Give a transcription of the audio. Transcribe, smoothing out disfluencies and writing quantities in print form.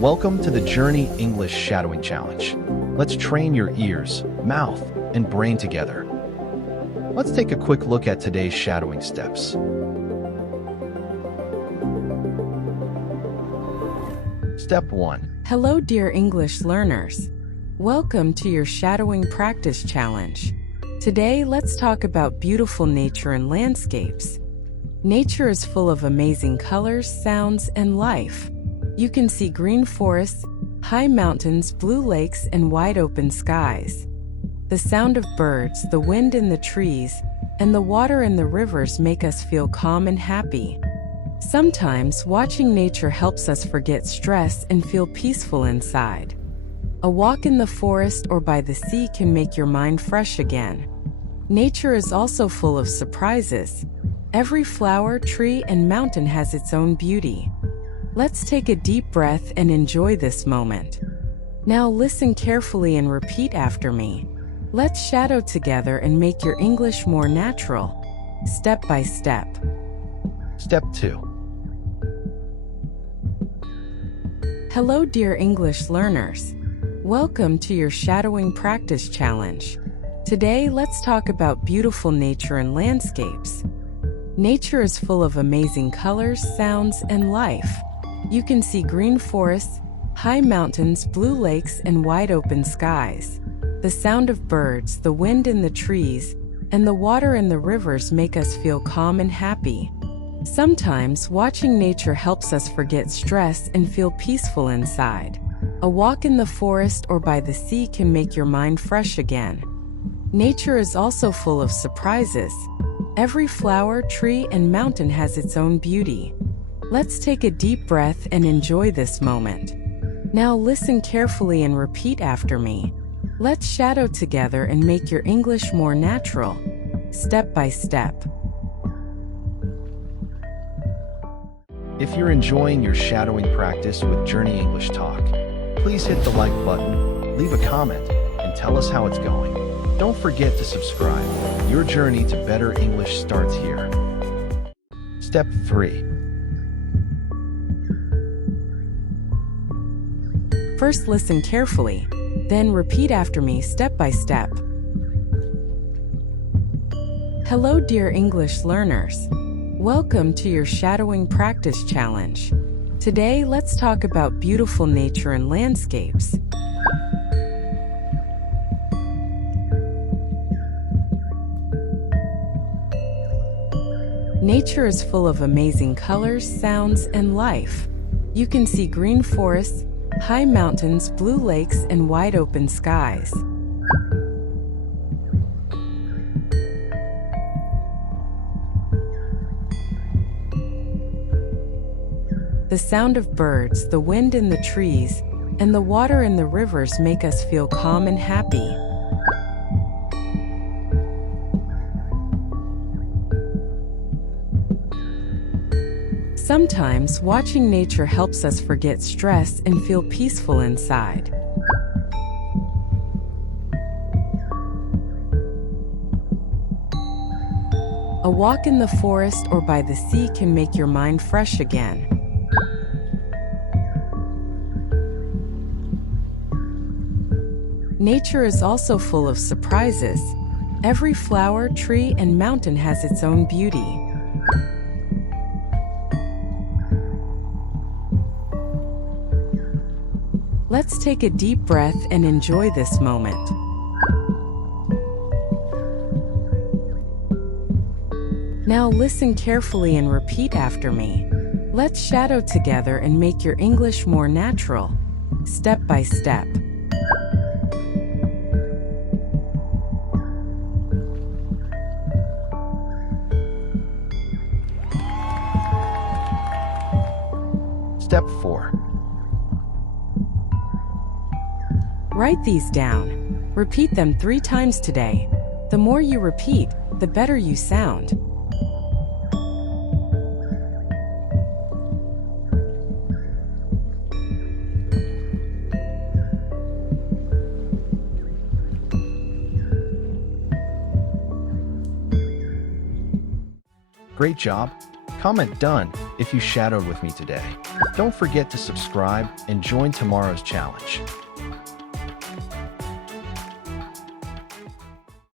Welcome to the Journey English Shadowing Challenge. Let's train your ears, mouth, and brain together. Let's take a quick look at today's shadowing steps. Step 1. Hello, dear English learners. Welcome to your shadowing practice challenge. Today, let's talk about beautiful nature and landscapes. Nature is full of amazing colors, sounds, and life. You can see green forests, high mountains, blue lakes, and wide open skies. The sound of birds, the wind in the trees, and the water in the rivers make us feel calm and happy. Sometimes, watching nature helps us forget stress and feel peaceful inside. A walk in the forest or by the sea can make your mind fresh again. Nature is also full of surprises. Every flower, tree, and mountain has its own beauty. Let's take a deep breath and enjoy this moment. Now listen carefully and repeat after me. Let's shadow together and make your English more natural, step by step. Step 2. Hello, dear English learners. Welcome to your shadowing practice challenge. Today, let's talk about beautiful nature and landscapes. Nature is full of amazing colors, sounds, and life. You can see green forests, high mountains, blue lakes, and wide open skies. The sound of birds, the wind in the trees, and the water in the rivers make us feel calm and happy. Sometimes, watching nature helps us forget stress and feel peaceful inside. A walk in the forest or by the sea can make your mind fresh again. Nature is also full of surprises. Every flower, tree, and mountain has its own beauty. Let's take a deep breath and enjoy this moment. Now listen carefully and repeat after me. Let's shadow together and make your English more natural, step by step. If you're enjoying your shadowing practice with Journey English Talk, please hit the like button, leave a comment, and tell us how it's going. Don't forget to subscribe. Your journey to better English starts here. Step 3. First, listen carefully, then repeat after me step by step. Hello, dear English learners. Welcome to your shadowing practice challenge. Today, let's talk about beautiful nature and landscapes. Nature is full of amazing colors, sounds, and life. You can see green forests, high mountains, blue lakes, and wide open skies. The sound of birds, the wind in the trees, and the water in the rivers make us feel calm and happy. Sometimes, watching nature helps us forget stress and feel peaceful inside. A walk in the forest or by the sea can make your mind fresh again. Nature is also full of surprises. Every flower, tree, and mountain has its own beauty. Let's take a deep breath and enjoy this moment. Now listen carefully and repeat after me. Let's shadow together and make your English more natural, step by step. Step 4. Write these down. Repeat them 3 times today. The more you repeat, the better you sound. Great job! Comment done if you shadowed with me today. Don't forget to subscribe and join tomorrow's challenge.